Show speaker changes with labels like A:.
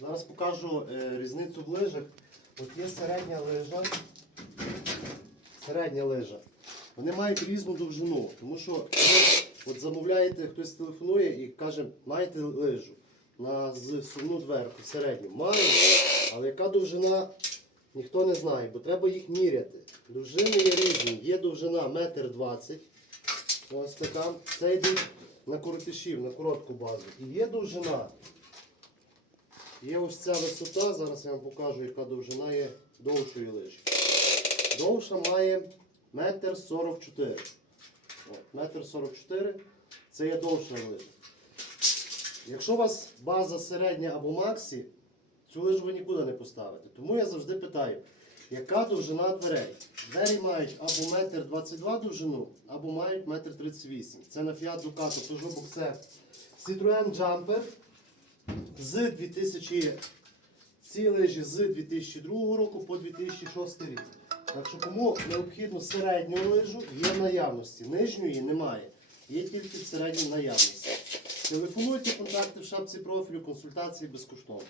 A: Зараз покажу е, різницю в лижах. От є середня лижа. Середня лижа. Вони мають різну довжину. Тому що ви от замовляєте, хтось телефонує і каже, маєте лижу на з сувну дверку, середню. Маю, але яка довжина, ніхто не знає, бо треба їх міряти. Довжини є різні. Є довжина 1,20 м. Ось така. Це йде на коротишів, на коротку базу. І є довжина. Є ось ця висота, зараз я вам покажу, яка довжина є довшої лижі. Довша має 1,44 м. Метр 44 це є довша лижа. Якщо у вас база середня або максі, цю лижу ви нікуди не поставите. Тому я завжди питаю, яка довжина дверей? Двері мають або метр 22 довжину, або мають метр 38. Це на Fiat Ducato Peugeot Boxer. Citroen Jumper з 2000 ці лижі з 2002 року по 2006 рік. Так що кому необхідно середню лижу, є в наявності. Нижньої немає. Є тільки в середній наявності. Телефонуйте, контакти в шапці профілю, консультації безкоштовно.